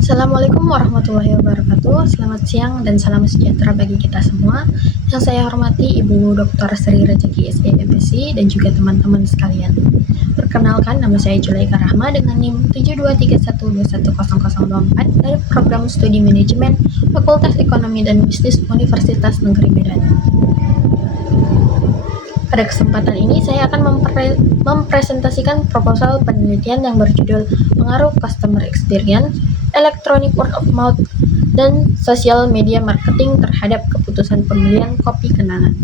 Assalamualaikum warahmatullahi wabarakatuh. Selamat siang dan salam sejahtera bagi kita semua. Yang saya hormati Ibu Dr. Sri Rejeki SE MSc dan juga teman-teman sekalian. Perkenalkan, nama saya Julaika Rahma dengan NIM 7231210024 dari Program Studi Manajemen Fakultas Ekonomi dan Bisnis Universitas Negeri Medan. Pada kesempatan ini saya akan mempresentasikan proposal penelitian yang berjudul Pengaruh Customer Experience, Electronic Word of Mouth, dan Social Media Marketing terhadap keputusan pembelian kopi kenangan.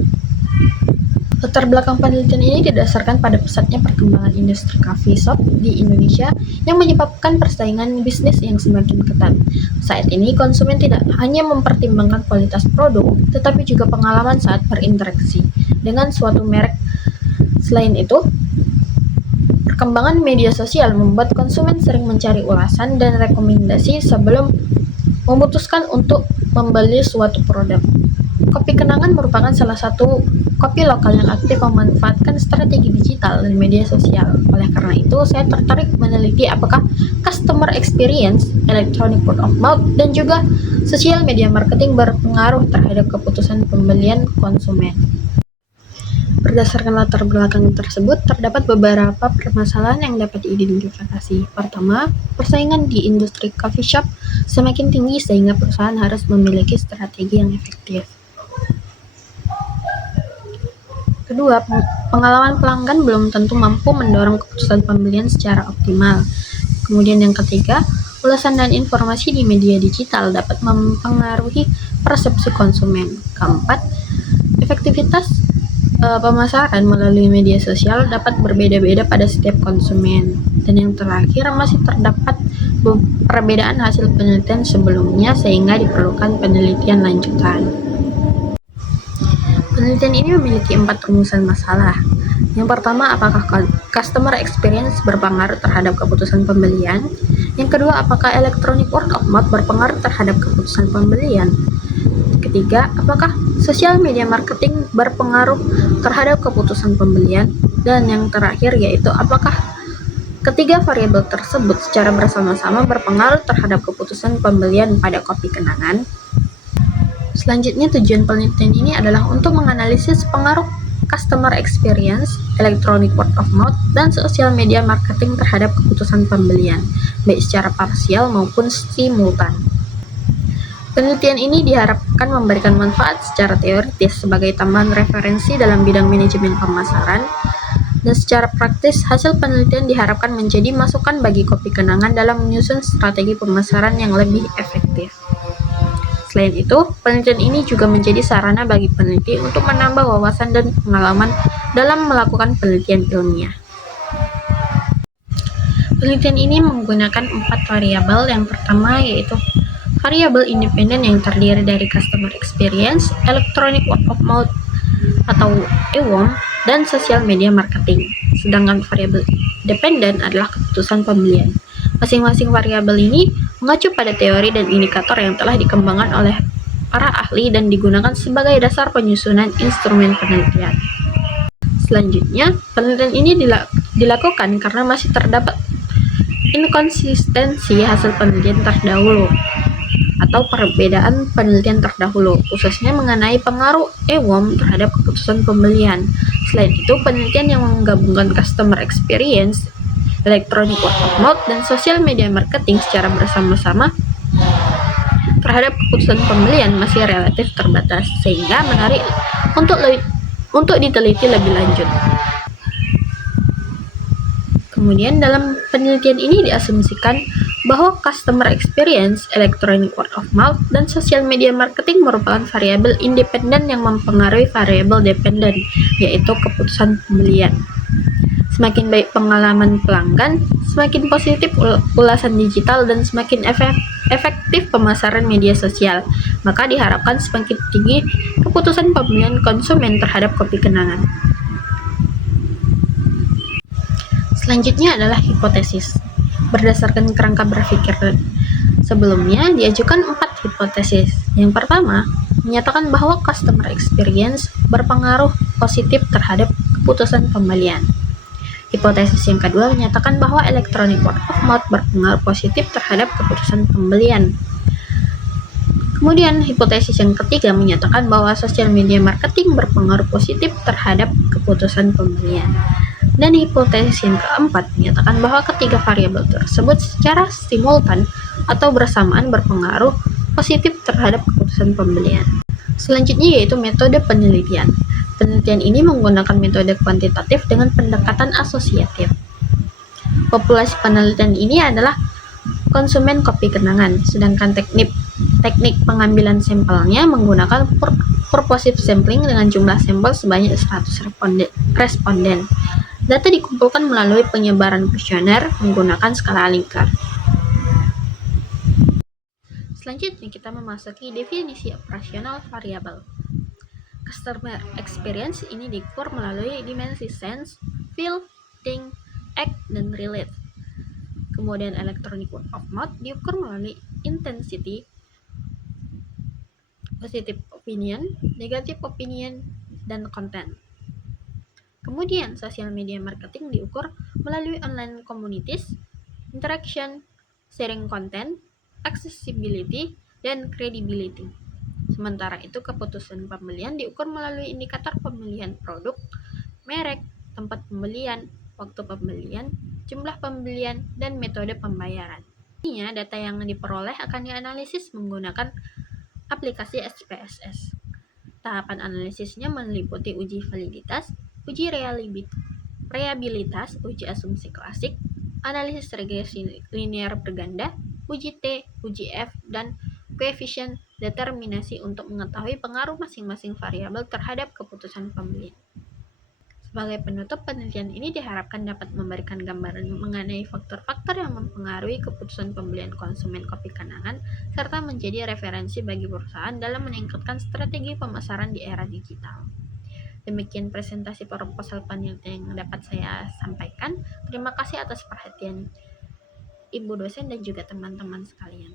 Latar belakang penelitian ini didasarkan pada pesatnya perkembangan industri coffee shop di Indonesia yang menyebabkan persaingan bisnis yang semakin ketat. Saat ini konsumen tidak hanya mempertimbangkan kualitas produk, tetapi juga pengalaman saat berinteraksi dengan suatu merek. Selain itu, perkembangan media sosial membuat konsumen sering mencari ulasan dan rekomendasi sebelum memutuskan untuk membeli suatu produk. Kopi kenangan merupakan salah satu kopi lokal yang aktif memanfaatkan strategi digital dan media sosial. Oleh karena itu, saya tertarik meneliti apakah customer experience, electronic word of mouth, dan juga social media marketing berpengaruh terhadap keputusan pembelian konsumen. Berdasarkan latar belakang tersebut, terdapat beberapa permasalahan yang dapat diidentifikasi. Pertama, persaingan di industri coffee shop semakin tinggi sehingga perusahaan harus memiliki strategi yang efektif. Kedua, pengalaman pelanggan belum tentu mampu mendorong keputusan pembelian secara optimal. Kemudian yang ketiga, ulasan dan informasi di media digital dapat mempengaruhi persepsi konsumen. Keempat, efektivitas pemasaran melalui media sosial dapat berbeda-beda pada setiap konsumen. Dan yang terakhir, masih terdapat perbedaan hasil penelitian sebelumnya sehingga diperlukan penelitian lanjutan. Penelitian ini memiliki 4 rumusan masalah. Yang pertama, apakah customer experience berpengaruh terhadap keputusan pembelian? Yang kedua, apakah electronic word of mouth berpengaruh terhadap keputusan pembelian? Ketiga, apakah social media marketing berpengaruh terhadap keputusan pembelian? Dan yang terakhir yaitu apakah ketiga variabel tersebut secara bersama-sama berpengaruh terhadap keputusan pembelian pada kopi kenangan? Selanjutnya, tujuan penelitian ini adalah untuk menganalisis pengaruh customer experience, electronic word of mouth, dan social media marketing terhadap keputusan pembelian, baik secara parsial maupun simultan. Penelitian ini diharapkan memberikan manfaat secara teoritis sebagai tambahan referensi dalam bidang manajemen pemasaran, dan secara praktis hasil penelitian diharapkan menjadi masukan bagi kopi kenangan dalam menyusun strategi pemasaran yang lebih efektif. Selain itu, penelitian ini juga menjadi sarana bagi peneliti untuk menambah wawasan dan pengalaman dalam melakukan penelitian ilmiah. Penelitian ini menggunakan 4 variabel. Yang pertama yaitu variabel independen yang terdiri dari customer experience, electronic word of mouth atau EWOM, dan social media marketing. Sedangkan variabel dependen adalah keputusan pembelian. Masing-masing variabel ini mengacu pada teori dan indikator yang telah dikembangkan oleh para ahli dan digunakan sebagai dasar penyusunan instrumen penelitian. Selanjutnya, penelitian ini dilakukan karena masih terdapat inkonsistensi hasil penelitian terdahulu atau perbedaan penelitian terdahulu, khususnya mengenai pengaruh EWOM terhadap keputusan pembelian. Selain itu, penelitian yang menggabungkan customer experience, electronic word of mouth, dan social media marketing secara bersama-sama terhadap keputusan pembelian masih relatif terbatas, sehingga menarik untuk diteliti lebih lanjut. Kemudian dalam penelitian ini diasumsikan bahwa customer experience, electronic word of mouth, dan social media marketing merupakan variabel independen yang mempengaruhi variabel dependen, yaitu keputusan pembelian. Semakin baik pengalaman pelanggan, semakin positif ulasan digital, dan semakin efektif pemasaran media sosial, maka diharapkan semakin tinggi keputusan pembelian konsumen terhadap kopi kenangan. Selanjutnya adalah hipotesis. Berdasarkan kerangka berpikir sebelumnya, diajukan 4 hipotesis. Yang pertama, menyatakan bahwa customer experience berpengaruh positif terhadap keputusan pembelian. Hipotesis yang kedua menyatakan bahwa electronic word of mouth berpengaruh positif terhadap keputusan pembelian. Kemudian, hipotesis yang ketiga menyatakan bahwa sosial media marketing berpengaruh positif terhadap keputusan pembelian. Dan hipotesis yang keempat menyatakan bahwa ketiga variabel tersebut secara simultan atau bersamaan berpengaruh positif terhadap keputusan pembelian. Selanjutnya yaitu metode penelitian. Penelitian ini menggunakan metode kuantitatif dengan pendekatan asosiatif. Populasi penelitian ini adalah konsumen kopi kenangan, sedangkan teknik pengambilan sampelnya menggunakan purposive sampling dengan jumlah sampel sebanyak 100 responden. Data dikumpulkan melalui penyebaran kuesioner menggunakan skala Likert. Selanjutnya kita memasuki definisi operasional variabel. Customer experience ini diukur melalui dimensi sense, feel, think, act, dan relate. Kemudian electronic word of mouth diukur melalui intensity, positive opinion, negative opinion, dan content. Kemudian social media marketing diukur melalui online communities, interaction, sharing content, accessibility, dan credibility. Sementara itu keputusan pembelian diukur melalui indikator pemilihan produk, merek, tempat pembelian, waktu pembelian, jumlah pembelian, dan metode pembayaran. Data yang diperoleh akan dianalisis menggunakan aplikasi SPSS. Tahapan analisisnya meliputi uji validitas, uji reliabilitas, uji asumsi klasik, analisis regresi linear berganda, uji T, uji F, dan koefisien determinasi untuk mengetahui pengaruh masing-masing variabel terhadap keputusan pembelian. Sebagai penutup, penelitian ini diharapkan dapat memberikan gambaran mengenai faktor-faktor yang mempengaruhi keputusan pembelian konsumen kopi kenangan, serta menjadi referensi bagi perusahaan dalam meningkatkan strategi pemasaran di era digital. Demikian presentasi proposal penelitian yang dapat saya sampaikan. Terima kasih atas perhatian Ibu dosen dan juga teman-teman sekalian.